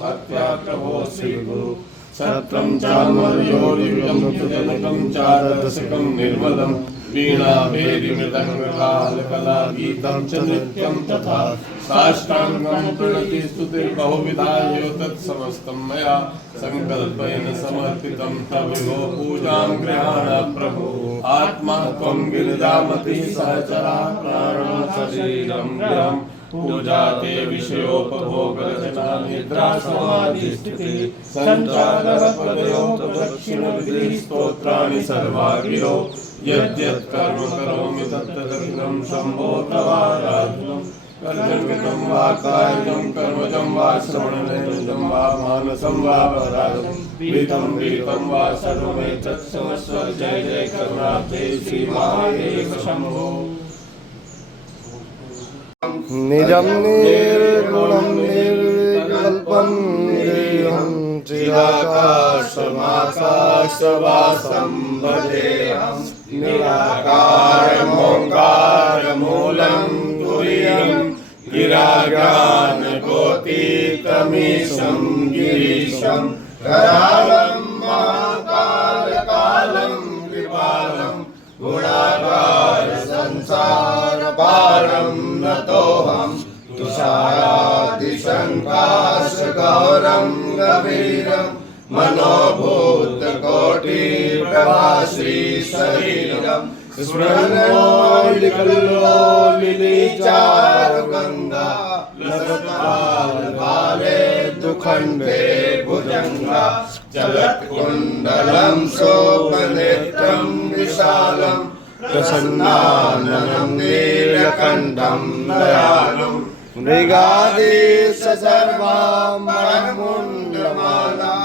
भक्त्या प्रभो श्रीगुरु सत्रं चामर्योर्युगं चादर्शकं निर्मलं वीणा वेदिमृदङ्गकालकलागीतं च नृत्यं तथा साष्टाङ्गं प्रणतिस्तुतिर्बहुविधा यो तत्समस्तं मया संकल्पेन समर्पितं तव विभो पूजां गृहाण प्रभो आत्मा त्वं गिरिजामति सहचरा प्राणं शरीरं गृहं पूजा ते विषयोपभोग रचना निद्रा समाधिस्थिति संचारः पदयोः दक्षिण विधि स्तोत्राणि सर्वा गिरो यद्यत् कर्म करोमि तत्तदग्नं शम्भो तवाराधनम् कर्तव्यं वा कार्यं कर्मजं वा श्रवणनैवेद्यं वा मानसं वा परायणं विहितं विहितं वा सर्वमेतत् समस्व जय जय करुणाब्धे श्री महादेव शम्भो। निजं निर्गुणं निर्विकल्पं निरीहं चिदाकाशमाकाशवासं भजेऽहं निराकारमोङ्कारमूलं तुरीयं गिरागानकोटितमीशं गिरीशं करालं महाकालकालं कृपालं गुणागार संसारपारं नतोऽहं तुषारादिशङ्काशगौरं गभीरं मनोभूतकोटिप्रभाश्री शरीरं स्मरणोल्लिकल्लोलिनीचारुगङ्गा लसत्पालभाले दुखण्डे भुजङ्गा जलत्कुण्डलं शोभनेत्रं विशालं प्रसन्नाननं नीलकण्ठं दयालुं मृगाधीश सर्वाम्बरमुण्डमाला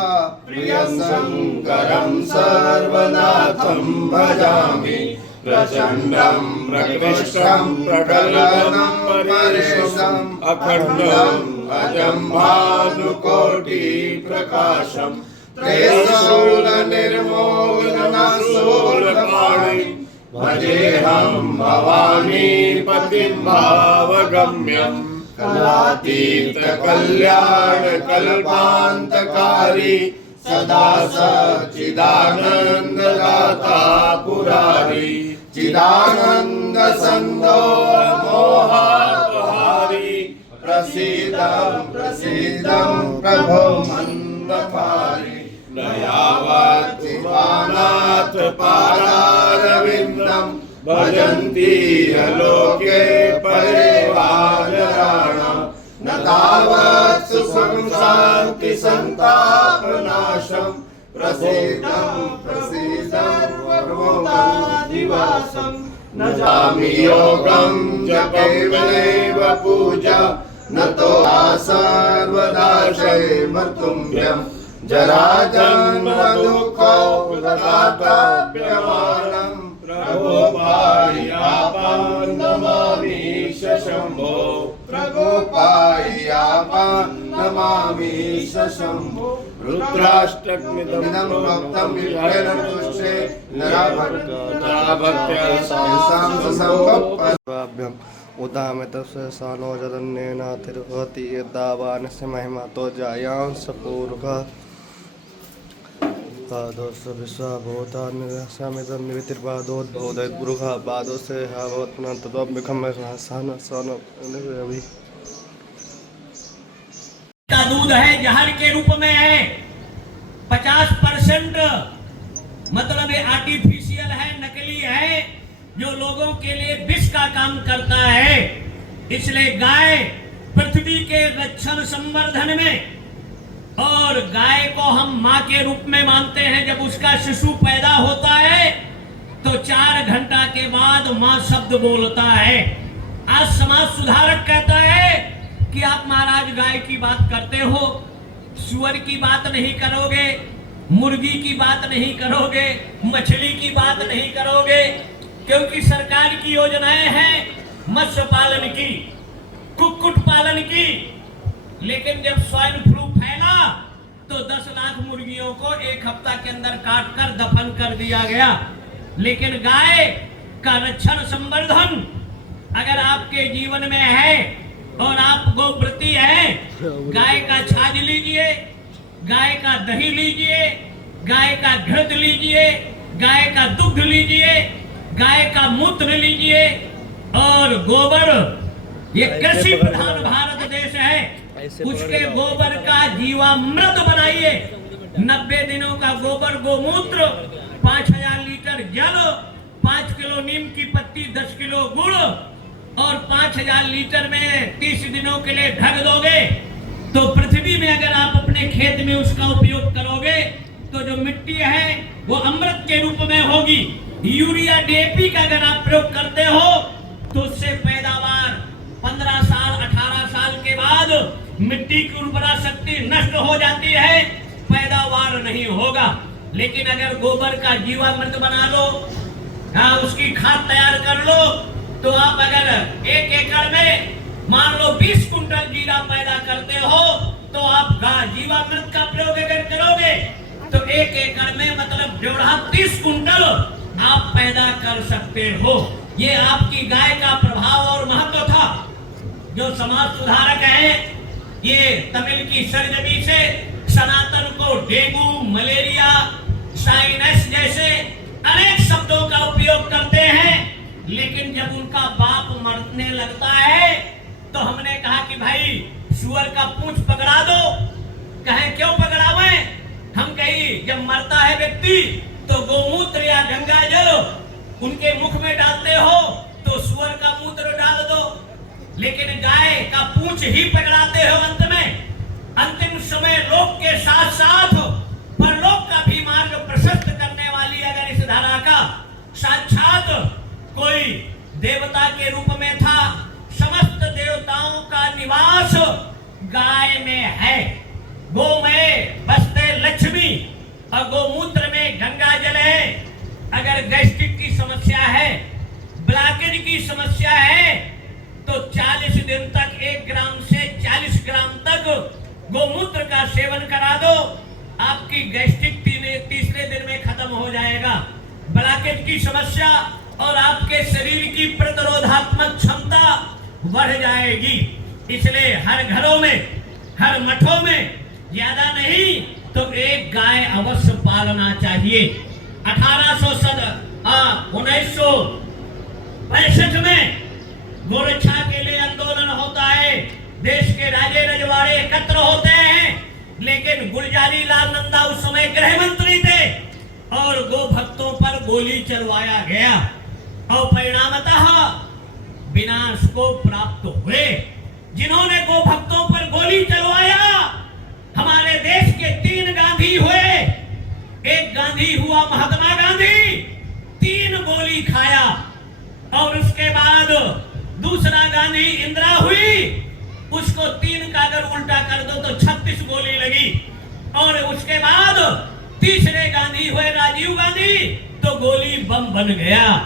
प्रियशङ्करं सर्वनाथं भजामि प्रचण्डं प्रकृष्टं प्रकलनं परेशम् अखण्डम् अजं भानुकोटिप्रकाशं त्रिशूलनिर्मूलनशूलपाणि भजेऽहं भवानी पतिं भावगम्यं कलातीतकल्याणकल्पान्तकारी सदा सच्चिदानन्ददाता पुरारी चिदानन्दसन्दो मोहापहारी प्रसीदं प्रसीदं प्रभो मन्दपारि दयावत्सुवानाथ पादारविन्दं भजन्ति लोके परिवाराणां न तावत् सुखं शान्ति सन्तापनाशं प्रसीदं प्रसीदं सर्वभूताधिवासं न जामि योगं जपेनैव पूजा न तो सर्वदा शैमतुभ्यं जराजन्मदुःखोपताप्यमानं प्रभो पायापान् नमामि शम्भो प्रभो पायापान् नमामि शम्भो रुद्राष्टकमिदं प्रोक्तं विभेन तुष्टे नराभक्त्या संभवं उदामितस्य सानो जदन्नेनातिर्भवति यद्दावानस्य महिमा तो जायांस पूर्वः पादोस्य विश्वभूतान्यस्यामिदं निवितिर्पादोद्भवोदयद्गुरुः पादोस्य भवत् पुनः तत्त्वभिखं सन अभी का दूध है जहर के रूप में है 50% मतलब ये आर्टिफिशियल है, नकली है, जो लोगों के लिए विष का काम करता है। इसलिए गाय पृथ्वी के रक्षण संवर्धन में, और गाय को हम मां के रूप में मानते हैं। जब उसका शिशु पैदा होता है तो 4 घंटा के बाद मां शब्द बोलता है। आज समाज सुधारक कहता है कि आप महाराज गाय की बात करते हो, सुअर की बात नहीं करोगे, मुर्गी की बात नहीं करोगे, मछली की बात नहीं करोगे, क्योंकि सरकार की योजनाएं हैं मत्स्य पालन की, कुक्कुट पालन की। लेकिन जब स्वाइन फ्लू फैला तो 10 लाख मुर्गियों को 1 हफ्ता के अंदर काट कर दफन कर दिया गया। लेकिन गाय का रक्षण संवर्धन अगर आपके जीवन में है और आप गोव्रती हैं, गाय का छाछ लीजिए, गाय का दही लीजिए, गाय का घृत लीजिए, गाय का दुग्ध लीजिए, गाय का मूत्र लीजिए और गोबर, ये कृषि प्रधान भारत देश है, उसके गोबर का जीवामृत बनाइए। 90 दिनों का गोबर गोमूत्र, 5000 लीटर जल, 5 किलो नीम की पत्ती, 10 किलो गुड़ और 5000 लीटर में 30 दिनों के लिए ढक दोगे तो पृथ्वी में अगर आप अपने खेत में उसका उपयोग करोगे तो जो मिट्टी है वो अमृत के रूप में होगी। यूरिया डीएपी का अगर आप प्रयोग करते हो तो उससे पैदावार 15 साल 18 साल के बाद मिट्टी की उर्वरा शक्ति नष्ट हो जाती है, पैदावार नहीं होगा। लेकिन अगर गोबर का जीवामृत बना लो, उसकी खाद तैयार कर लो, तो आप अगर 1 एकड़ में मान लो 20 कुंटल जीरा पैदा करते हो तो आप जीवामृत का प्रयोग अगर करोगे तो 1 एकड़ में मतलब 30 कुंटल आप पैदा कर सकते हो। ये आपकी गाय का प्रभाव और महत्व था। जो समाज सुधारक है ये तमिल की सरजमी से सनातन को डेंगू, मलेरिया, साइनस जैसे अनेक शब्दों का उपयोग करते हैं, लेकिन जब उनका बाप मरने लगता है तो हमने कहा कि भाई सुअर का पूंछ पकड़ा दो। कहे क्यों पकड़ावे? हम कही जब मरता है व्यक्ति तो गोमूत्र या गंगा जल उनके मुख में डालते हो तो सुअर का मूत्र डाल दो, लेकिन गाय का पूंछ ही पकड़ाते हो अंत में। अंतिम समय लोक के साथ साथ परलोक का भी मार्ग प्रशस्त करने वाली अगर इस धारा का साक्षात कोई देवता के रूप में था, समस्त देवताओं का निवास गाय में है। गो में बसते लक्ष्मी और गोमूत्र में गंगा जल है। अगर गैस्ट्रिक की समस्या है, ब्लॉकेज की समस्या है तो 40 दिन तक 1 ग्राम से 40 ग्राम तक गोमूत्र का सेवन करा दो, आपकी गैस्ट्रिक तीसरे दिन में खत्म हो जाएगा। ब्लॉकेज की समस्या और आपके शरीर की प्रतिरोधात्मक क्षमता बढ़ जाएगी। इसलिए हर घरों में, हर मठों में ज्यादा नहीं तो 1 गाय अवश्य पालना चाहिए। 1965 में गोरक्षा के लिए आंदोलन होता है, देश के राजे रजवाड़े एकत्र होते हैं, लेकिन गुलजारी लाल नंदा उस समय गृह मंत्री थे और गो भक्तों पर गोली चलवाया गया और परिणामतः विनाश को प्राप्त हुए। जिन्होंने गो भक्तों पर गोली चलवाया, हमारे देश के 3 गांधी हुए। एक गांधी हुआ महात्मा गांधी, 3 गोली खाया, और उसके बाद दूसरा गांधी इंदिरा हुई, उसको 3 का अगर उल्टा कर दो तो 36 गोली लगी, और उसके बाद तीसरे गांधी हुए राजीव गांधी, तो गोली बम बन गया।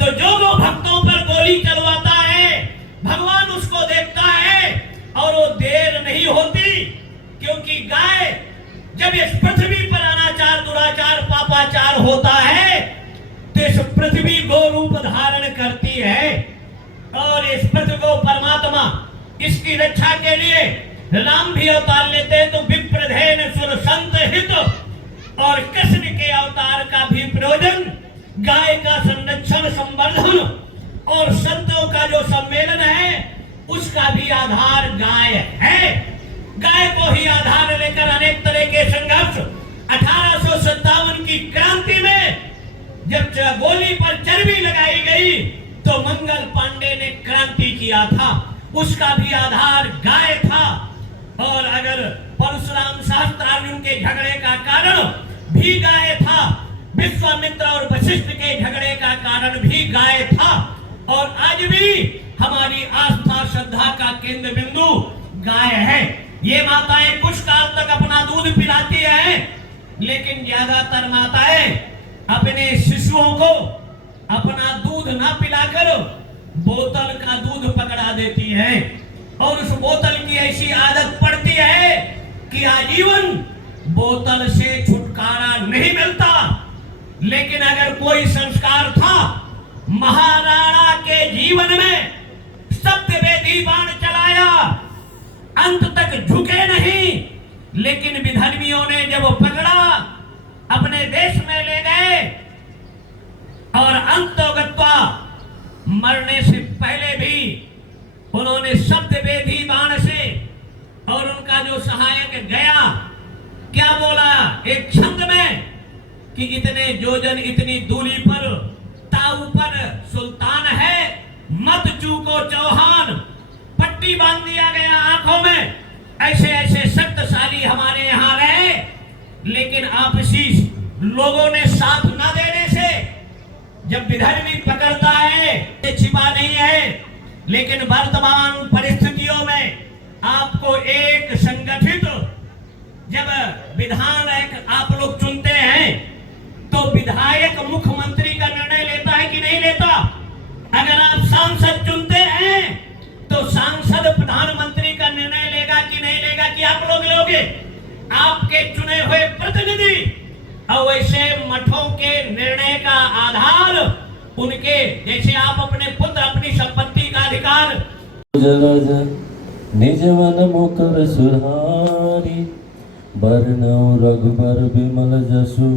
तो जो वो भक्तों पर गोली चलवाता है भगवान उसको देखता है और वो देर नहीं होती, क्योंकि गाय जब इस पृथ्वी पर अनाचार, दुराचार, पापाचार होता है तो इस पृथ्वी गो रूप धारण करती है, और इस पृथ्वी को परमात्मा इसकी रक्षा के लिए राम भी अवतार लेते हैं तो विप्रधेन सुर संत हित, और कृष्ण के अवतार का भी प्रयोजन गाय का संरक्षण, संवर्धन और संतों का जो सम्मेलन है उसका भी आधार गाय है। गाय को ही आधार लेकर अनेक तरह के संघर्ष 1857 की क्रांति में जब गोली पर चर्बी लगाई गई तो मंगल पांडे ने क्रांति किया था, उसका भी आधार गाय था। और अगर परशुराम सहस्त्रार्जुन के झगड़े का कारण भी गाय था, विश्वामित्र और वशिष्ठ के झगड़े का कारण भी गाय था, और आज भी हमारी आस्था श्रद्धा का केंद्र बिंदु गाय है। ये माताएं कुछ काल तक अपना दूध पिलाती हैं, लेकिन ज्यादातर माताएं अपने शिशुओं को अपना दूध ना पिलाकर बोतल का दूध पकड़ा देती है, और उस बोतल की ऐसी आदत पड़ती है कि आजीवन बोतल से छुटकारा नहीं मिलता। लेकिन अगर कोई संस्कार था, महाराणा के जीवन में सत्यवेदी बाण चलाया, अंत तक झुके नहीं, लेकिन विधर्मियों ने जब पकड़ा अपने देश में ले गए और अंतोगत्वा मरने से पहले भी उन्होंने शब्द वेदी बाण से और उनका जो सहायक गया क्या बोला एक छंद में कि इतने जोजन इतनी दूरी पर ताऊ पर सुल्तान है, मत चूको चौहान। पट्टी बांध दिया गया आंखों में। ऐसे ऐसे शक्तिशाली हमारे यहाँ रहे, लेकिन आपसी लोगों ने साथ न देने से जब विधर्मी पकड़ता है ये छिपा नहीं है। लेकिन वर्तमान परिस्थितियों में आपको एक संगठित जब विधायक आप लोग चुनते हैं तो विधायक मुख्यमंत्री का निर्णय लेता है कि नहीं लेता? अगर आप सांसद चुनते हैं तो सांसद प्रधानमंत्री का निर्णय लेगा कि नहीं लेगा कि आप लोग लोगे? आपके चुने हुए प्रतिनिधि। और वैसे मठों के निर्णय का आधार उनके, जैसे आप अपने पुत्र अपनी संपत्ति का अधिकार निज मन मुकुर सुधारी, बरनौ रघुबर बिमल जसु,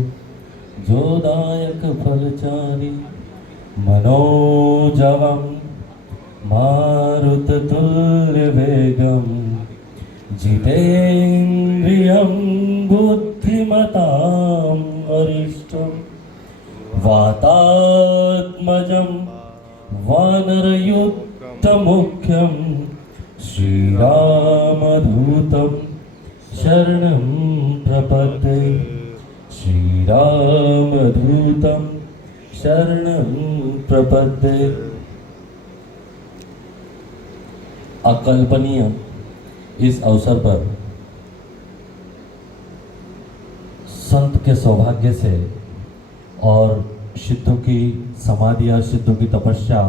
जोदायक फलचारी, मनोजवम मारुत तुल्य वेगम, जितेन्द्रियं बुद्धिमतां वरिष्ठं, वातात्मजं वानरयुक्तमुख्यं, श्रीरामदूतं शरणं प्रपद्ये, श्रीरामदूतं शरणं प्रपद्ये। अकल्पनीय इस अवसर पर संत के सौभाग्य से और सिद्धों की समाधियाँ, सिद्धों की तपस्या,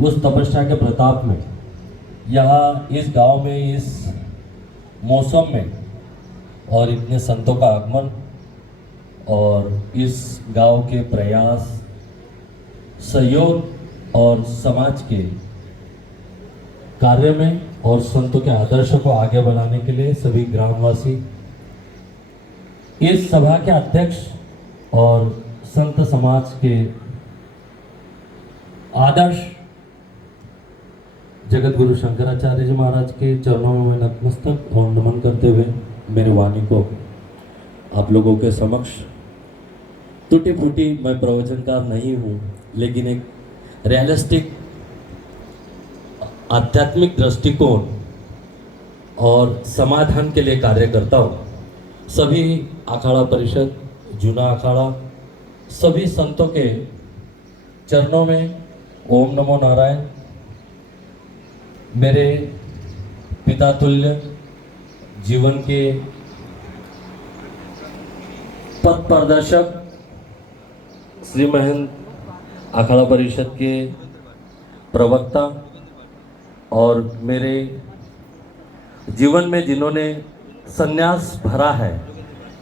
उस तपस्या के प्रताप में यहाँ इस गांव में इस मौसम में और इतने संतों का आगमन और इस गांव के प्रयास, सहयोग और समाज के कार्य में और संतों के आदर्श को आगे बढ़ाने के लिए सभी ग्रामवासी, इस सभा के अध्यक्ष और संत समाज के आदर्श जगत गुरु शंकराचार्य जी महाराज के चरणों में मैं नतमस्तक और नमन करते हुए मेरी वाणी को आप लोगों के समक्ष, टूटी फूटी मैं प्रवचनकार नहीं हूँ, लेकिन एक रियलिस्टिक आध्यात्मिक दृष्टिकोण और समाधान के लिए कार्य करता हूँ। सभी अखाड़ा परिषद, जूना अखाड़ा, सभी संतों के चरणों में ओम नमो नारायण। मेरे पिता तुल्य जीवन के पथ प्रदर्शक श्री महेंद्र अखाड़ा परिषद के प्रवक्ता और मेरे जीवन में जिन्होंने संन्यास भरा है,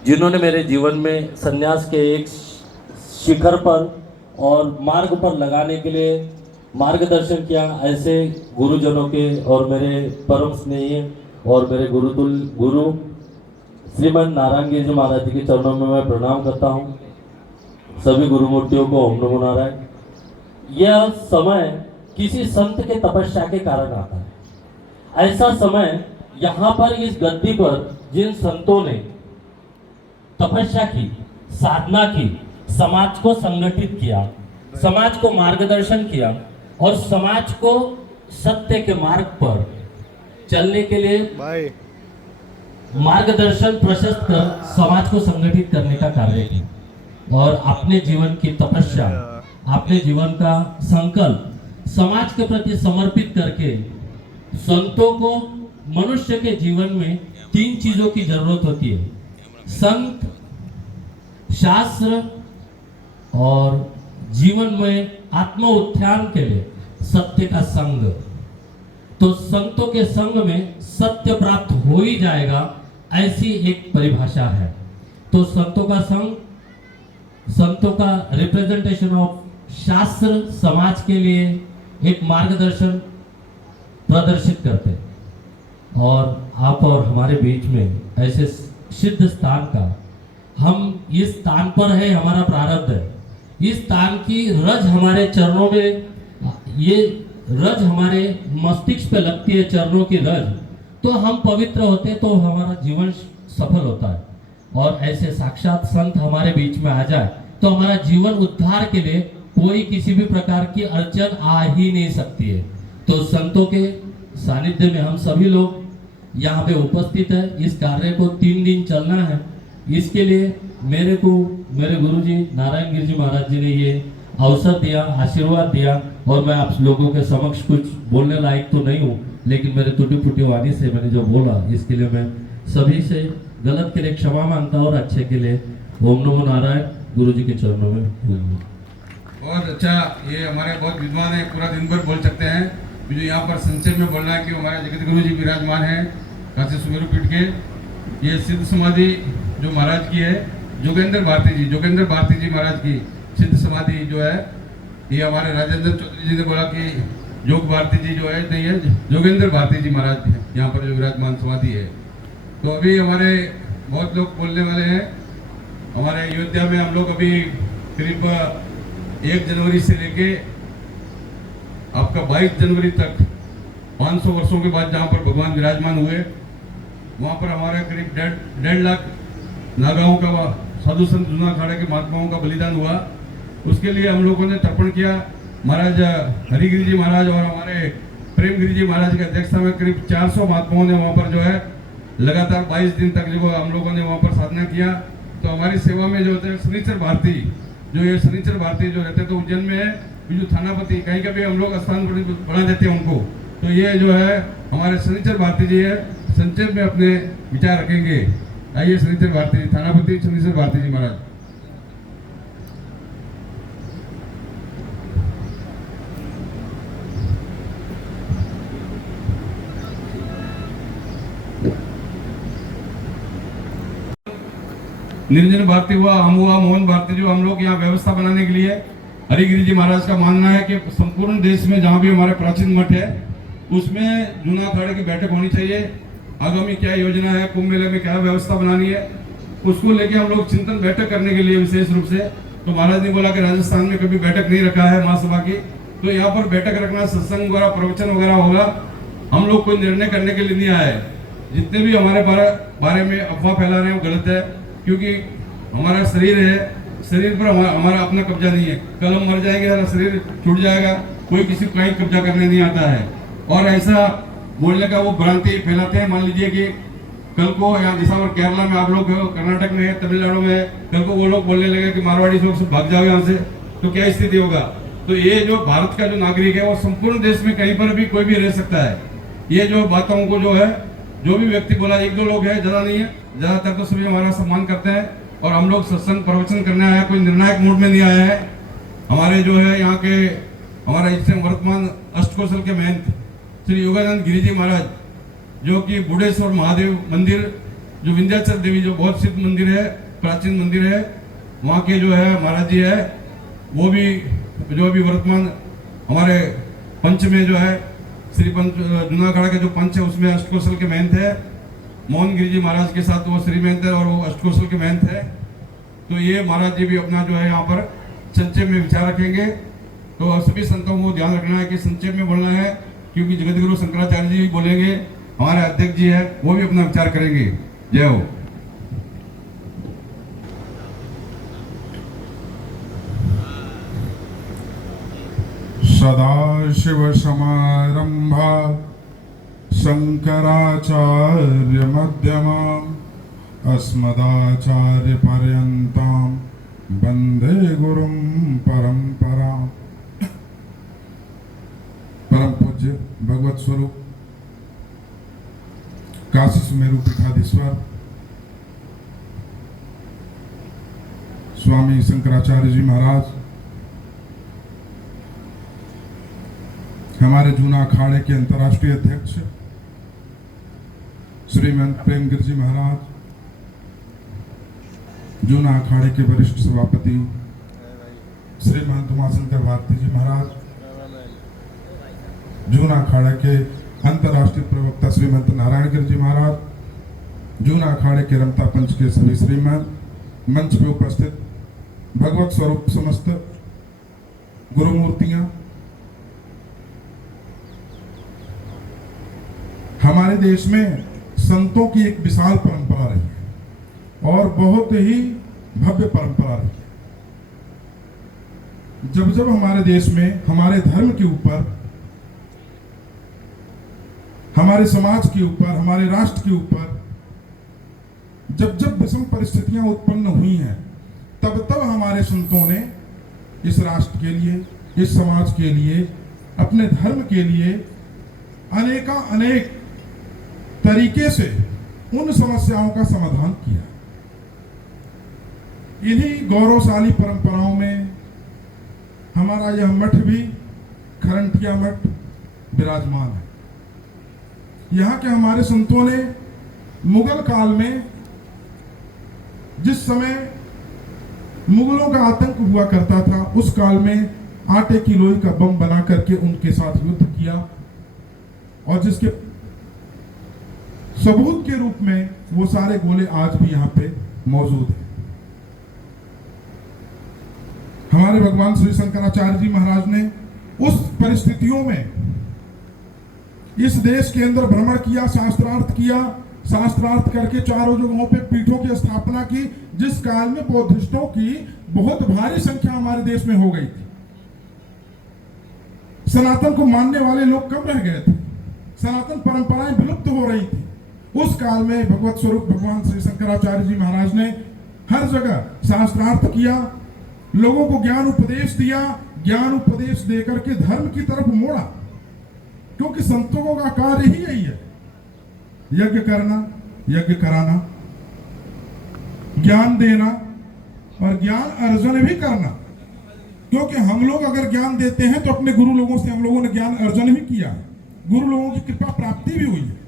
जिन्होंने मेरे जीवन में संन्यास के एक शिखर पर और मार्ग पर लगाने के लिए मार्गदर्शन किया, ऐसे गुरुजनों के और मेरे परम स्नेही और मेरे गुरु श्रीमन नारायण जी महाराज जी के चरणों में मैं प्रणाम करता हूँ। सभी गुरुमूर्तियों को ओम नमो नारायण। यह समय किसी संत के तपस्या के कारण आता है। ऐसा समय यहाँ पर इस गद्दी पर जिन संतों ने तपस्या की, साधना की, समाज को संगठित किया, समाज को मार्गदर्शन किया और समाज को सत्य के मार्ग पर चलने के लिए मार्गदर्शन प्रशस्त कर समाज को संगठित करने का कार्य किया और अपने जीवन की तपस्या, अपने जीवन का संकल्प समाज के प्रति समर्पित करके संतों को मनुष्य के जीवन में 3 चीजों की जरूरत होती है: संत, शास्त्र और जीवन में आत्म उत्थान के लिए सत्य का संग। तो संतों के संग में सत्य प्राप्त हो ही जाएगा, ऐसी एक परिभाषा है। तो संतों का संग, संतों का रिप्रेजेंटेशन ऑफ शास्त्र समाज के लिए एक मार्गदर्शन प्रदर्शित करते हैं। और आप और हमारे बीच में ऐसे सिद्ध स्थान का, हम इस स्थान पर है, हमारा प्रारब्ध है। इस स्थान की रज हमारे चरणों में, ये रज हमारे मस्तिष्क पे लगती है, चरणों की रज, तो हम पवित्र होते हैं, तो हमारा जीवन सफल होता है। और ऐसे साक्षात संत हमारे बीच में आ जाए तो हमारा जीवन उद्धार के लिए कोई किसी भी प्रकार की अड़चन आ ही नहीं सकती है। तो संतों के सानिध्य में हम सभी लोग यहाँ पे उपस्थित है। इस कार्य को 3 दिन चलना है, इसके लिए मेरे गुरुजी नारायण गिर जी महाराज जी ने ये अवसर दिया, आशीर्वाद दिया, और मैं आप लोगों के समक्ष कुछ बोलने लायक तो नहीं हूँ, लेकिन मेरे टूटी फूटी वाणी से मैंने जो बोला, इसके लिए मैं सभी से गलत के लिए क्षमा मांगता हूँ और अच्छे के लिए ओम नमो नारायण गुरुजी के चरणों में। बहुत अच्छा, ये हमारे बहुत विद्वान है, पूरा दिन भर बोल सकते हैं। मुझे यहाँ पर संक्षेप में बोलना है कि हमारे जगत गुरु जी विराजमान है काशी सुमेरु पीठ के। ये सिद्ध समाधि जो महाराज की है, जोगेंद्र भारती जी महाराज की सिद्ध समाधि जो है, ये हमारे राजेंद्र चौधरी जी ने बोला कि जोग भारती जी जो है, नहीं है, जोगेंद्र भारती जी महाराज यहाँ पर जो विराजमान समाधि है। तो अभी हमारे बहुत लोग बोलने वाले हैं। हमारे अयोध्या में हम लोग अभी करीब 1 जनवरी से लेके आपका 22 जनवरी तक 500 वर्षों के बाद जहाँ पर भगवान विराजमान हुए, वहाँ पर हमारे करीब 1.5 लाख नागाओं का, साधु संत जूना अखाड़े के महात्माओं का बलिदान हुआ। उसके लिए हम लोगों ने तर्पण किया। महाराज हरिगिरी जी महाराज और हमारे प्रेमगिरी जी महाराज की अध्यक्षता में करीब 400 महात्माओं ने वहाँ पर जो है लगातार 22 दिन तक जो हम लोगों ने वहाँ पर साधना किया। तो हमारी सेवा में जो होते हैं शनिचर भारती, जो ये शनिचर भारती जो रहते तो उज्जैन में है, जो थानापति, कहीं का भी हम लोग स्थान बढ़ा देते हैं उनको। तो ये जो है हमारे शनिचर भारती जी है, संक्षेप में अपने विचार रखेंगे। आइए शनिचर भारती जी, थानापति शनिचर भारती जी महाराज। निरंजन भारती हुआ, हम हुआ, मोहन भारती, जो हम लोग यहाँ व्यवस्था बनाने के लिए, हरिगिरी जी महाराज का मानना है कि संपूर्ण देश में जहाँ भी हमारे प्राचीन मठ है उसमें जूना अखाड़े की बैठक होनी चाहिए। आगामी क्या योजना है, कुंभ मेले में क्या व्यवस्था बनानी है, उसको लेके हम लोग चिंतन बैठक करने के लिए विशेष रूप से। तो महाराज ने बोला कि राजस्थान में कभी बैठक नहीं रखा है महासभा की, तो यहाँ पर बैठक रखना, सत्संग वगैरह, प्रवचन वगैरह होगा। हम लोग कोई निर्णय करने के लिए नहीं आए। जितने भी हमारे बारे में अफवाह फैला रहे हैं वो गलत है, क्योंकि हमारा शरीर है, शरीर पर हमारा अपना कब्जा नहीं है। कल हम मर जाएंगे, हमारा शरीर छूट जाएगा, कोई किसी को कहीं कब्जा करने नहीं आता है। और ऐसा बोलने का वो भ्रांति फैलाते हैं। मान लीजिए कि कल को यहाँ दिसंबर केरला में आप लोग, कर्नाटक में है, तमिलनाडु में है, कल को वो लोग बोलने लगे कि मारवाड़ी लोग सब भाग जाओगे यहाँ से, तो क्या स्थिति होगा। तो ये जो भारत का जो नागरिक है वो संपूर्ण देश में कहीं पर भी कोई भी रह सकता है। ये जो बातों को जो है, जो भी व्यक्ति बोला, 1-2 लोग है, ज्यादा नहीं है, ज्यादातर तो सभी हमारा सम्मान करते हैं। और हम लोग सत्संग प्रवचन करने आए हैं, कोई निर्णायक मूड में नहीं आया है। हमारे जो है यहाँ के हमारा इस वर्तमान अष्टकोशल के महंत श्री योगानंद गिरी जी महाराज, जो कि बुढ़ेश्वर महादेव मंदिर, जो विंध्याचल देवी, जो बहुत सिद्ध मंदिर है, प्राचीन मंदिर है, वहाँ के जो है महाराज जी है, वो भी जो अभी वर्तमान हमारे पंच में जो है श्री पंच जूना अखाड़ा के जो पंच है उसमें अष्टकोशल के महंत है। मोहन गिरी जी महाराज के साथ वो श्री महंत है और वो अष्टकोशल के महंत है। तो ये महाराज जी भी अपना जो है यहाँ पर संक्षेप में विचार रखेंगे। तो सभी संतों को ध्यान रखना है कि संक्षेप में बोलना है, क्योंकि जगत गुरु शंकराचार्य जी भी बोलेंगे, हमारे अध्यक्ष जी है वो भी अपना विचार करेंगे। जय हो। सदाशिव समारंभा शंकराचार्य मध्यमाम् अस्मदाचार्य पर्यन्ताम् वंदे गुरुं परंपराम्। परम पूज्य भगवत स्वरूप काशी सुमेरु पीठाधीश्वर स्वामी शंकराचार्य जी महाराज, हमारे जूना अखाड़े के अंतर्राष्ट्रीय अध्यक्ष श्रीमंत प्रेमगिरी जी महाराज, जूना अखाड़े के वरिष्ठ सभापति श्रीमंत उमाशंकर भारती जी महाराज, जूना अखाड़ा के अंतर्राष्ट्रीय प्रवक्ता श्रीमंत नारायण गिरि जी महाराज, जूना अखाड़े के रमता पंच के सभी श्रीमान, मंच पे उपस्थित भगवत स्वरूप समस्त गुरुमूर्तियां, हमारे देश में संतों की एक विशाल परंपरा रही है और बहुत ही भव्य परंपरा रही है। जब जब हमारे देश में हमारे धर्म के ऊपर, हमारे समाज के ऊपर, हमारे राष्ट्र के ऊपर जब जब विषम परिस्थितियां उत्पन्न हुई हैं, तब तब हमारे संतों ने इस राष्ट्र के लिए, इस समाज के लिए, अपने धर्म के लिए अनेक तरीके से उन समस्याओं का समाधान किया। इन्हीं गौरवशाली परंपराओं में हमारा यह मठ भी, खरंठिया मठ, विराजमान है। यहाँ के हमारे संतों ने मुगल काल में, जिस समय मुगलों का आतंक हुआ करता था, उस काल में आटे की लोई का बम बना करके उनके साथ युद्ध किया और जिसके सबूत के रूप में वो सारे गोले आज भी यहाँ पे मौजूद हैं। हमारे भगवान श्री शंकराचार्य जी महाराज ने उस परिस्थितियों में इस देश के अंदर भ्रमण किया, शास्त्रार्थ करके चारों जगहों पे पीठों की स्थापना की, जिस काल में बौद्धिस्टों की बहुत भारी संख्या हमारे देश में हो गई थी। सनातन को मानने वाले लोग कम रह गए थे, सनातन परंपराएं विलुप्त हो रही थी। उस काल में भगवत स्वरूप भगवान श्री शंकराचार्य जी महाराज ने हर जगह शास्त्रार्थ किया, लोगों को ज्ञान उपदेश दिया, ज्ञान उपदेश देकर के धर्म की तरफ मोड़ा, क्योंकि संतों का कार्य ही यही है, यज्ञ करना, यज्ञ कराना, ज्ञान देना और ज्ञान अर्जन भी करना। क्योंकि हम लोग अगर ज्ञान देते हैं तो अपने गुरु लोगों से हम लोगों ने ज्ञान अर्जन भी किया है, गुरु लोगों की कृपा प्राप्ति भी हुई है।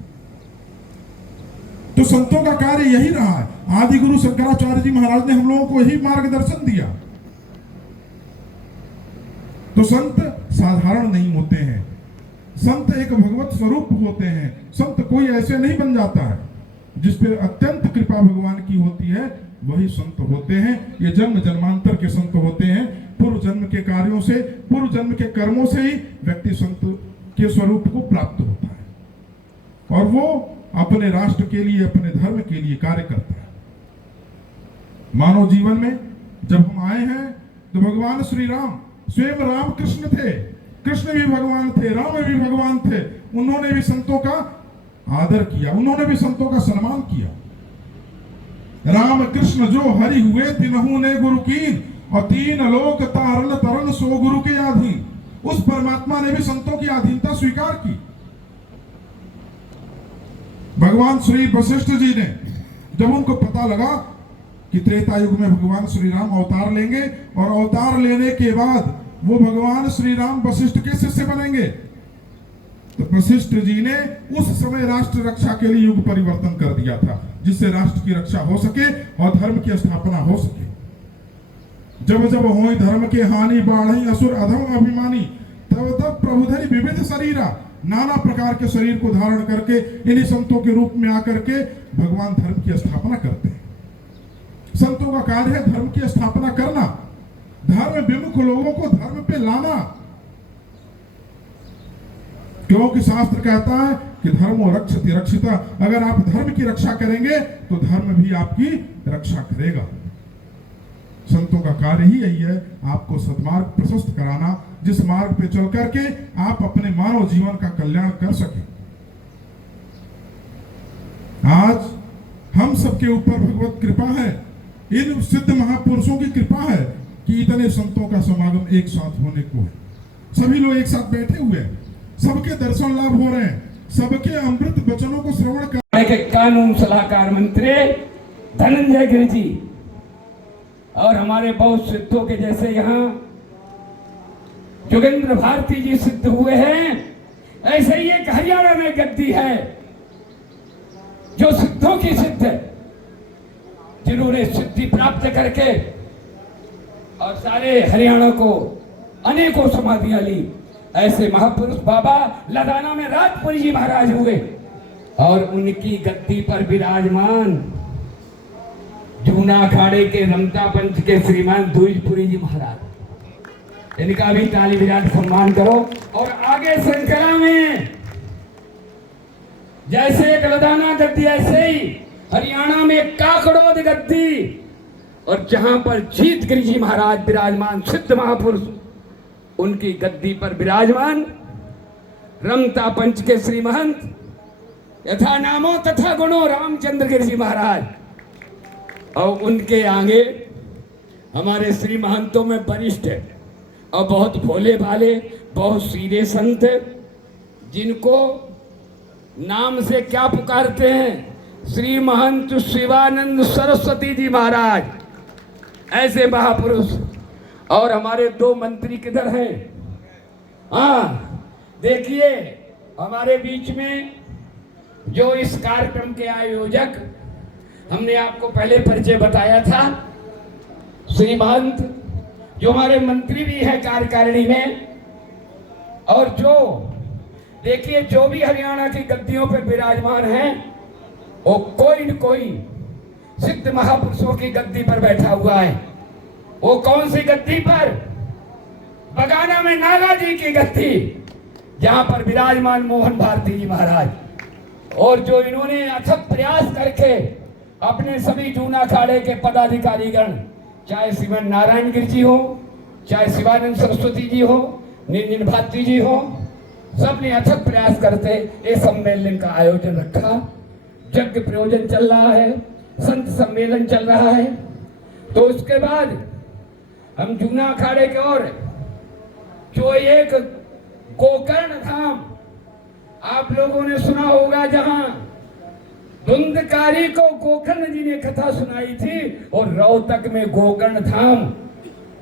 तो संतों का कार्य यही रहा है। आदि गुरु शंकराचार्य जी महाराज ने हम लोगों को यही मार्गदर्शन दिया। तो संत साधारण नहीं होते हैं, संत एक भगवत स्वरूप होते हैं। संत कोई ऐसे नहीं बन जाता है, जिस पे अत्यंत कृपा भगवान की होती है, वही संत होते हैं। ये जन्म जन्मांतर के संत होते हैं। पूर्व जन्म के कार्यों से, पूर्व जन्म के कर्मों से ही व्यक्ति संत के स्वरूप को प्राप्त होता है और वो अपने राष्ट्र के लिए, अपने धर्म के लिए कार्य करता है। मानव जीवन में जब हम आए हैं तो भगवान श्री राम स्वयं राम कृष्ण थे, कृष्ण भी भगवान थे, राम भी भगवान थे। उन्होंने भी संतों का आदर किया, उन्होंने भी संतों का सम्मान किया। राम कृष्ण जो हरि हुए तिन्हु ने गुरु कीन, और तीन लोक तारण तरन सो गुरु के अधीन। उस परमात्मा ने भी संतों की अधीनता स्वीकार की। भगवान श्री वशिष्ठ जी ने जब उनको पता लगा कि त्रेता युग में भगवान श्री राम अवतार लेंगे और अवतार लेने के बाद वो भगवान श्री राम वशिष्ठ के शिष्य बनेंगे, तो वशिष्ठ जी ने उस समय राष्ट्र रक्षा के लिए युग परिवर्तन कर दिया था, जिससे राष्ट्र की रक्षा हो सके और धर्म की स्थापना हो सके। जब जब होई धर्म के हानि, बाढ़ई असुर अधम अभिमानी, तब तब प्रभुधरि विविध शरीरा। नाना प्रकार के शरीर को धारण करके इन्हीं संतों के रूप में आकर के भगवान धर्म की स्थापना करते हैं। संतों का कार्य है धर्म की स्थापना करना, धर्म विमुख लोगों को धर्म पे लाना। क्योंकि शास्त्र कहता है कि धर्मो रक्षति रक्षिता। अगर आप धर्म की रक्षा करेंगे तो धर्म भी आपकी रक्षा करेगा। संतों का कार्य ही यही है, आपको सद्मार्ग प्रशस्त कराना, जिस मार्ग पे चल करके आप अपने मानव जीवन का कल्याण कर सके। आज हम सबके ऊपर भगवत कृपा है, इन सिद्ध महापुरुषों की कृपा है कि इतने संतों का समागम एक साथ होने को है। सभी लोग एक साथ बैठे हुए हैं, सबके दर्शन लाभ हो रहे हैं, सबके अमृत वचनों को श्रवण कर। के कानून सलाहकार मंत्री धनंजय गिरि जी और हमारे बहुत सिद्धों के जैसे यहाँ जोगेंद्र भारती जी सिद्ध हुए हैं, ऐसे ही एक हरियाणा में गद्दी है जो सिद्धों की सिद्ध है, जिन्होंने सिद्धि प्राप्त करके और सारे हरियाणा को अनेकों समाधियां ली। ऐसे महापुरुष बाबा लदाना में राजपुरी जी महाराज हुए और उनकी गद्दी पर विराजमान जूना अखाड़े के रमता पंच के श्रीमान द्विजपुरी जी महाराज, इनका भी ताली विराट सम्मान करो। और आगे श्रृंखला में जैसे एक लदाना गद्दी ऐसे ही हरियाणा में काकड़ोद गद्दी, और जहां पर जीतगिरी जी महाराज विराजमान सिद्ध महापुरुष, उनकी गद्दी पर विराजमान रमता पंच के श्री महंत यथा नामो तथा गुणो रामचंद्र गिरी जी महाराज, और उनके आगे हमारे श्री महंतों में वरिष्ठ और बहुत भोले भाले बहुत सीधे संत, जिनको नाम से क्या पुकारते हैं, श्री महंत शिवानंद सरस्वती जी महाराज, ऐसे महापुरुष। और हमारे 2 मंत्री किधर हैं? हाँ देखिए, हमारे बीच में जो इस कार्यक्रम के आयोजक, हमने आपको पहले परिचय बताया था, श्री महंत जो हमारे मंत्री भी है कार्यकारिणी में, और जो देखिए जो भी हरियाणा की गद्दियों पर विराजमान हैं वो कोई न कोई सिद्ध महापुरुषों की गद्दी पर बैठा हुआ है। वो कौन सी गद्दी पर? बगाना में नागा जी की गद्दी, जहां पर विराजमान मोहन भारती जी महाराज, और जो इन्होंने अथक प्रयास करके अपने सभी जूना अखाड़े के पदाधिकारीगण, चाहे श्रीमान नारायण गिर जी हो, चाहे शिवानंद सरस्वती जी हो, निरंजन भारती जी हो, सबने अथक प्रयास करते इस सम्मेलन का आयोजन रखा। यज्ञ प्रयोजन चल रहा है, संत सम्मेलन चल रहा है। तो उसके बाद हम जूना अखाड़े के और जो एक गोकर्ण धाम आप लोगों ने सुना होगा, जहां धुंधकारी को गोकर्ण जी ने कथा सुनाई थी, और रोहतक में गोकर्ण धाम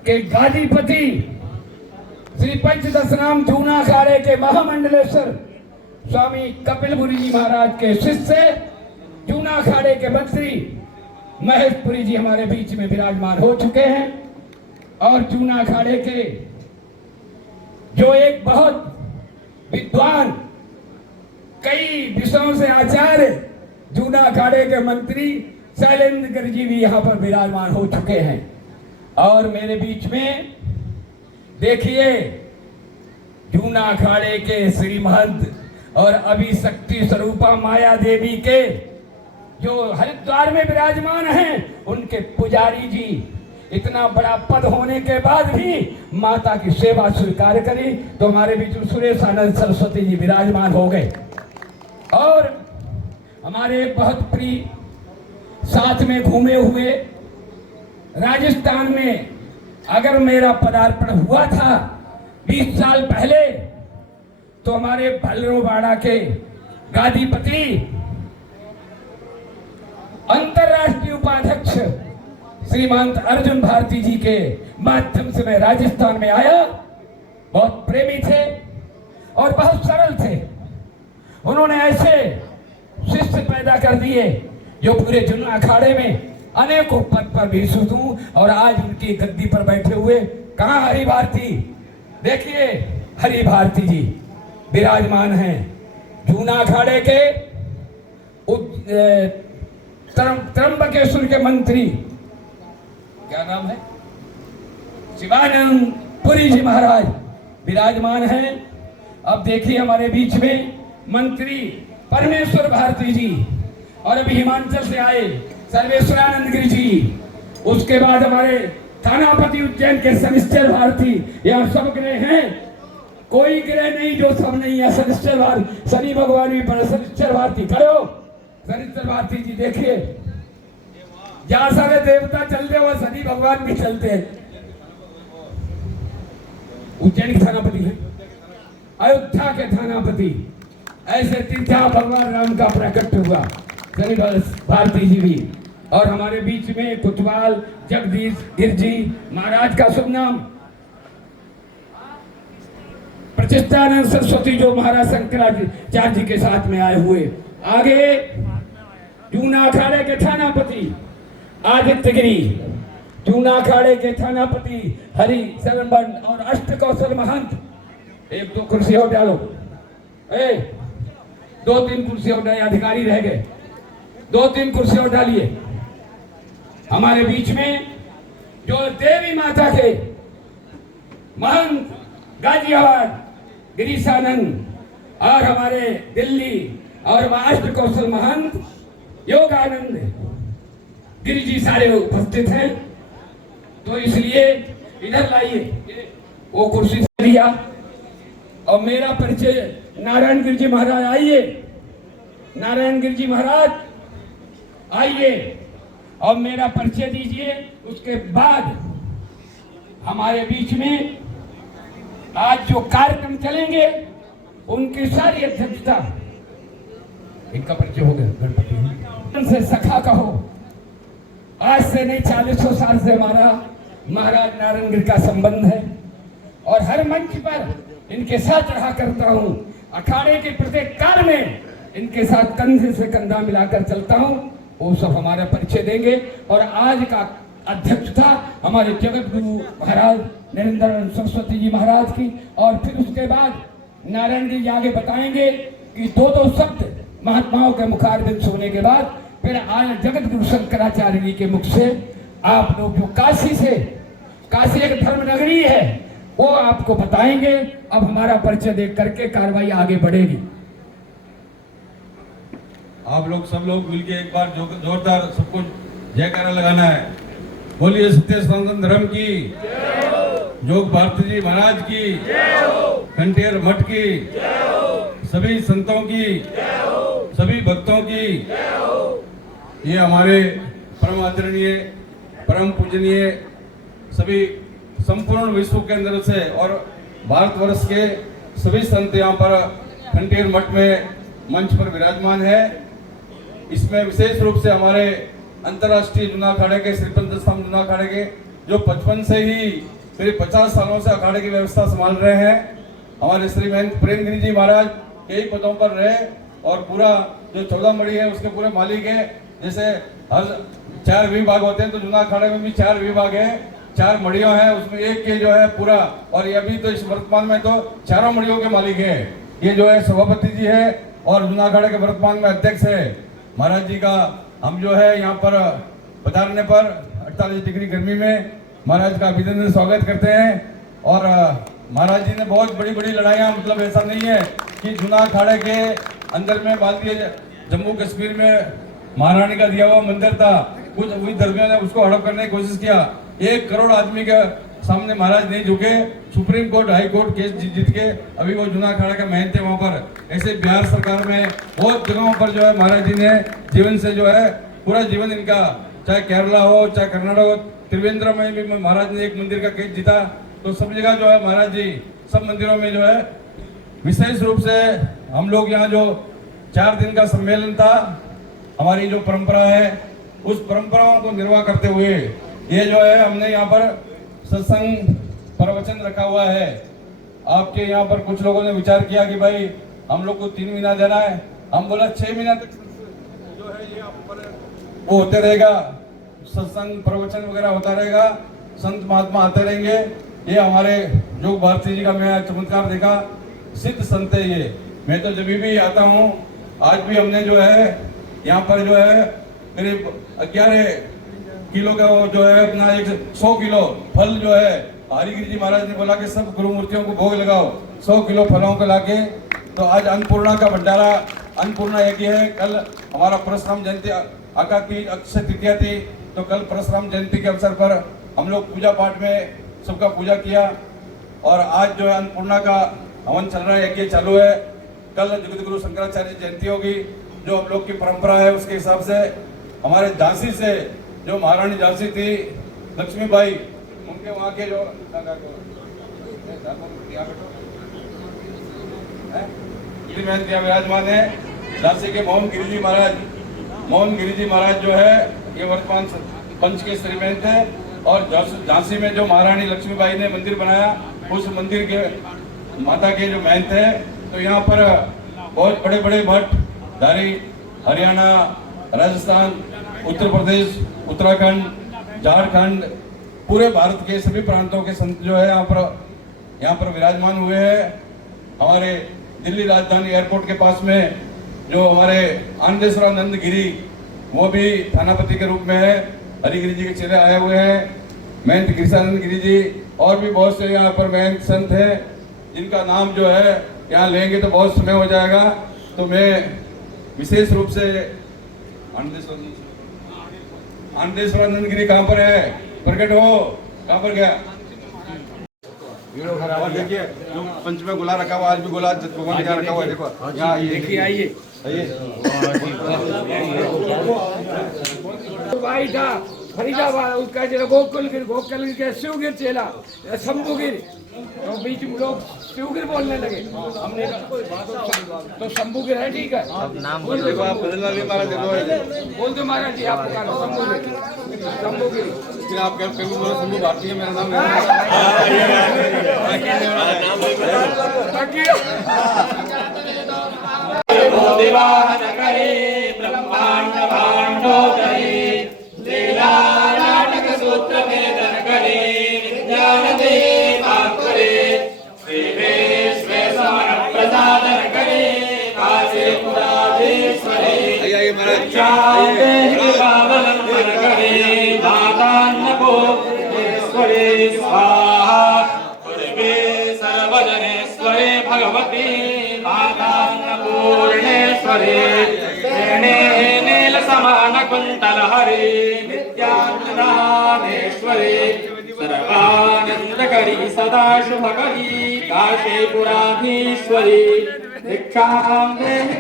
के गादीपति श्री पंचदशनाम जूना अखाड़े के महामंडलेश्वर स्वामी कपिलपुरी जी महाराज के शिष्य, जूना अखाड़े के मंत्री महेशपुरी जी हमारे बीच में विराजमान हो चुके हैं। और जूना अखाड़े के जो एक बहुत विद्वान, कई विषयों से आचार्य, जूना अखाड़े के मंत्री शैलेंद्र जी भी यहाँ पर विराजमान हो चुके हैं। और मेरे बीच में देखिए जूना अखाड़े के श्री महंत और अभी शक्ति स्वरूपा माया देवी के जो हरिद्वार में विराजमान हैं, उनके पुजारी जी इतना बड़ा पद होने के बाद भी माता की सेवा स्वीकार करी, तो हमारे बीच में सुरेश आनंद सरस्वती जी विराजमान हो गए। और हमारे एक बहुत प्रिय साथ में घूमे हुए, राजस्थान में अगर मेरा पदार्पण हुआ था 20 साल पहले, तो हमारे भलरोवाड़ा के गादीपति अंतर्राष्ट्रीय उपाध्यक्ष श्रीमंत अर्जुन भारती जी के माध्यम से मैं राजस्थान में आया। बहुत प्रेमी थे और बहुत सरल थे। उन्होंने ऐसे शिष्य पैदा कर दिए जो पूरे जूना अखाड़े में अनेकों पद पर भी हूं, और आज उनकी गद्दी पर बैठे हुए कहाँ हरि भारती, देखिए हरि भारती जी विराजमान हैं। जूना अखाड़े के त्र्यंबकेश्वर के मंत्री, क्या नाम है, शिवानंद पुरी जी महाराज विराजमान हैं। अब देखिए हमारे बीच में मंत्री परमेश्वर भारती जी, और अभी हिमाचल से आए सर्वेश्वरानंद गिरी जी, उसके बाद हमारे थानापति उज्जैन के शनिश्चर भारती, यहाँ सब ग्रह हैं, कोई ग्रह नहीं जो सब नहीं है। शनिश्चर भारती, शनि भगवान भी पर शनिश्चर भारती करो, शनिश्चर भारती जी देखिए, जहाँ सारे देवता चलते वह शनि भगवान भी चलते हैं। उज्जैन के थानापति है, अयोध्या के थानापति, ऐसे तीर्था भगवान राम का प्रकट हुआ शनि भारती जी भी। और हमारे बीच में कुतवाल जगदीश गिर जी महाराज का शुभ नाम, प्रतिष्ठानंद सरस्वती जो महाराज शंकराचार्य जी के साथ में आए हुए। आगे जूना अखाड़े के थानापति आदित्य गिरी, जूना अखाड़े के थानापति हरि शरण और अष्ट कौशल महंत, एक दो कुर्सी और डालो, 2-3 कुर्सी और डालिए, अधिकारी रह गए, 2-3 कुर्सी और डालिए। हमारे बीच में जो देवी माता के महंत गाजियाबाद गिरीशानंद और हमारे दिल्ली और महाराष्ट्र कौशल महंत योगानंद गिरी जी सारे उपस्थित हैं, तो इसलिए इधर लाइए। वो कुर्सी से दिया और मेरा परिचय नारायण गिरी जी महाराज आइए, नारायण गिरी जी महाराज आइए और मेरा परिचय दीजिए। उसके बाद हमारे बीच में आज जो कार्यक्रम चलेंगे उनकी सारी अध्यक्षता, इनका परिचय हो गया गणपति से सखा कहो, आज से नहीं 40 साल से हमारा महाराज नारायण गिरी का संबंध है और हर मंच पर इनके साथ रहा करता हूँ। अखाड़े के प्रत्येक कार्य में इनके साथ कंधे से कंधा मिलाकर चलता हूँ। वो सब हमारा परिचय देंगे और आज का अध्यक्षता हमारे जगत गुरु महाराज नरेंद्र सरस्वती जी महाराज की, और फिर उसके बाद नारायण जी आगे बताएंगे कि 2-2 शब्द महात्माओं के मुखारबिंद होने के बाद फिर आज जगत गुरु शंकराचार्य जी के मुख से आप लोग जो काशी एक धर्म नगरी है वो आपको बताएंगे। अब हमारा परिचय देख करके कार्रवाई आगे बढ़ेगी। आप लोग सब लोग मिलके एक बार जोरदार सबको जयकारा लगाना है। बोलिए सत्य सनातन धर्म की, जोग भारती जी महाराज की, कंटेर मठ की, सभी संतों की, सभी भक्तों की। ये हमारे परम आदरणीय, परम पूजनीय सभी संपूर्ण विश्व के अंदर से और भारतवर्ष के सभी संत यहाँ पर कंटेर मठ में मंच पर विराजमान है। इसमें विशेष रूप से हमारे अंतर्राष्ट्रीय जूना अखाड़े के श्रीपंत स्तंभ जूना अखाड़े के जो 55 से ही करीब 50 सालों से अखाड़े की व्यवस्था संभाल रहे हैं, हमारे श्री महंत प्रेम गिरी जी महाराज कई पदों पर रहे और पूरा जो 14 मड़ी है उसके पूरे मालिक है। जैसे हर 4 विभाग होते हैं तो जूना अखाड़े में भी 4 विभाग है, 4 मड़ियों हैं, उसमें एक के जो है पूरा, और ये अभी तो इस वर्तमान में तो 4 मड़ियों के मालिक है। ये जो है सभापति जी है और जूना अखाड़े के वर्तमान में अध्यक्ष है। महाराज जी का हम जो है यहाँ पर पधारने पर 48 डिग्री गर्मी में महाराज का अभिनंदन स्वागत करते हैं। और महाराज जी ने बहुत बड़ी बड़ी लड़ाइयाँ, मतलब ऐसा नहीं है कि जूना अखाड़े के अंदर में भारतीय जम्मू कश्मीर में महारानी का दिया हुआ मंदिर था, कुछ वही धर्मियों ने उसको हड़प करने की कोशिश किया। 1 करोड़ आदमी के सामने महाराज नहीं झुके, supreme court high court case जीत के अभी वो जूना अखाड़ा का महंत है वहाँ पर। ऐसे बिहार सरकार में बहुत जगहों पर जो है महाराज जी ने जीवन से जो है पूरा जीवन इनका, चाहे केरला हो चाहे कर्नाटक हो, त्रिवेंद्र में भी महाराज ने एक मंदिर का केस जीता। तो सब जगह जो है महाराज जी सब मंदिरों में जो है विशेष रूप से हम लोग यहाँ जो 4 दिन का सम्मेलन था, हमारी जो परंपरा है उस परंपराओं को निर्वाह करते हुए ये जो है हमने यहाँ पर सत्संग प्रवचन रखा हुआ है। आपके यहाँ पर कुछ लोगों ने विचार किया कि भाई हम लोग को 3 महीना देना है, हम बोला 6 महीना तक जो है ये वो होते रहेगा, सत्संग प्रवचन वगैरह होता रहेगा, संत महात्मा आते रहेंगे। ये हमारे जोग भारती जी का मैं चमत्कार देखा, सिद्ध संत है ये। मैं तो जब भी आता हूँ, आज भी हमने जो है यहाँ पर जो है करीब 11 किलो का जो है अपना 100 किलो फल जो है हरिगिरी जी महाराज ने बोला कि सब गुरु मूर्तियों को भोग लगाओ, 100 किलो फलों को लाके। तो आज अन्नपूर्णा का भंडारा, अन्नपूर्णा यज्ञ है। कल हमारा परशुराम जयंती आका की अक्षय तृतीया थी, तो कल परशुराम जयंती के अवसर पर हम लोग पूजा पाठ में सबका पूजा किया और आज जो है अन्नपूर्णा का हवन चल रहा है, यज्ञ चालू है। कल जगत गुरु शंकराचार्य जयंती होगी, जो हम लोग की परंपरा है उसके हिसाब से। हमारे झांसी से जो महारानी झांसी थी लक्ष्मीबाई, उनके वहाँ के जो विराजमान है झांसी के मोहन गिरी जी महाराज। मोहन गिरी जी महाराज जो है ये वर्तमान पंच के श्रीमंत है। और झांसी में जो महारानी लक्ष्मीबाई ने मंदिर बनाया, उस मंदिर के माता के जो महंत है। तो यहाँ पर बहुत बड़े बड़े भट्ट धारी हरियाणा, राजस्थान, उत्तर प्रदेश, उत्तराखंड, झारखंड, पूरे भारत के सभी प्रांतों के संत जो है यहाँ पर विराजमान हुए हैं। हमारे दिल्ली राजधानी एयरपोर्ट के पास में जो हमारे आनंदेश्वरानंद गिरी, वो भी थानापति के रूप में है। हरिगिरी जी के चेले आए हुए हैं, महंत गिरिशानंद गिरी जी, और भी बहुत से यहाँ पर महंत संत हैं जिनका नाम जो है यहाँ लेंगे तो बहुत समय हो जाएगा। तो मैं विशेष रूप से आनंदेश्वरानंद गिरी कहाँ पर है, प्रकट हो, कहाँ पर गया? और देखिए जो पंच में गोला रखा हुआ, आज भी गोला भगवान के यहाँ रखा हुआ है, देखो यहाँ देखिए, आइए भाई था फरीदाबाद, उसका जरा गोकुल के शिवगिर चेला शंभुगिर, तो बीच में लोग शिवगिर बोलने लगे। हमने कहा तो शंभुगिर है, ठीक है, बोल दो आप बदलना भी महाराज, बोल दो महाराज जी, आपको शंभुगिर फिर आप कभी बोलो शंभु भारती है, मेरा नाम दिवान करे ब्रह्मांड भांडोदरी, लीला नाटक सूत्र भेदन करे, विज्ञान देवा करे, श्री विश्वेश्वर प्रसादन करे, काशी पुराधीश्वरे, कृपावलंबन करे, मातान्नपूर्णेश्वरे स्वाहा, पूर्वे सर्वजनेश्वरे भगवती मातान्नपूर्णेश्वरे, वेणे नील समान कुंतल हरे, नित्यानंदानेश्वरे, सर्वानंदकरी सदा शुभकरी, काशीपुराधीश्वरी, दीक्षां देहि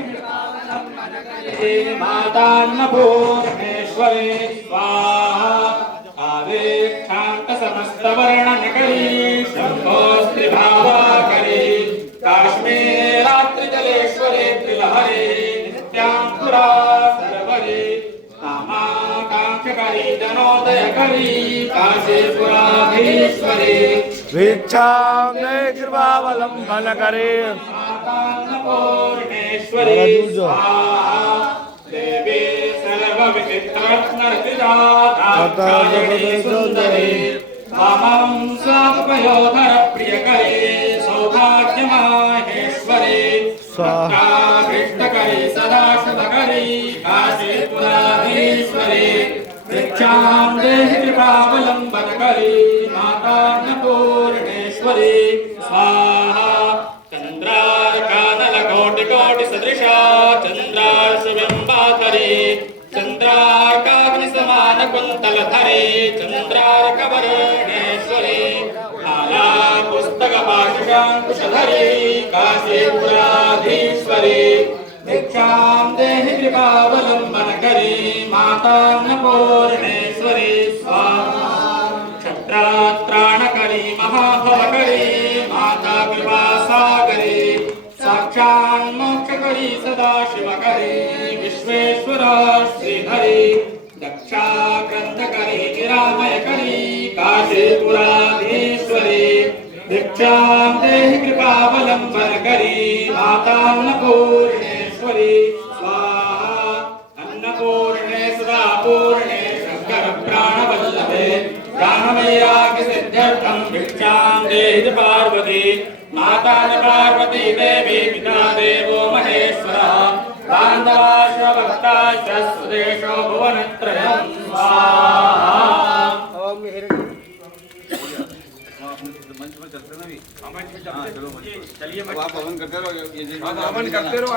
मातान्नपूर्णेश्वरे स्वाहा, आवेक्षांत समस्त वर्णन करी, शंभोस्त्रि भावा करी, काश्मीरात्रि जलेश्वरे त्रिलहरे, नित्यांकुरा सर्वरे, कामाकांक्षकरी जनोदय करी, काशीपुराधीश्वरे, भिक्षां देहि कृपावलंबन करे, मातान्नपूर्णेश्वरे स्वाहा, देवी सर्वविचित्ररत्नरचितादाक्षायणी सुन्दरी, वामं स्वापयोधर प्रियकरे, सौभाग्यमाहेश्वरे, स्वाहाभीष्टकरी सदा शुभकरी, काशीपुराधीश्वरे, दीक्षां देहि कृपावलंबन करी, मातान्नपूर्णेश्वरी स्वाहा, चंद्रार्कानलकोटिकोटि सदृशा, चंद्रार्शबिम्बाधरे, चंद्रार्काग्निसमान कुन्तलधरे, चंद्रार्कवर्णेश्वरे, माला पुस्तक पाशुषाङ्कुशधरे, काशीपुराधीश्वरे, दीक्षां देहि कृपावलंबन करी, मातान्नपूर्णेश्वरे स्वाहा, क्षत्रात्राणकरी महाभवकरी, माता कृपासागरी, साक्षान्मोक्षकरी सदा शिवकरी, विश्वेश्वरा श्रीधरी, दक्षाग्रन्थकरी निरामयकरी, काशीपुराधीश्वरी, दीक्षां देहि कृपावलंबन करी, मातान्नपूर्णेश्वरी स्वाहा, अन्नपूर्णे सदा पूर्णे, शंकर प्राणवल्लभे, प्राणवैराग्य सिद्ध्यर्थं भिक्षां देहि पार्वती, माता च पार्वती देवी, पिता देवो महेश्वरः, बान्धवाश्च भक्ताश्च स्वदेशो भुवनत्रयं स्वाहा। आप हवन करते रहो।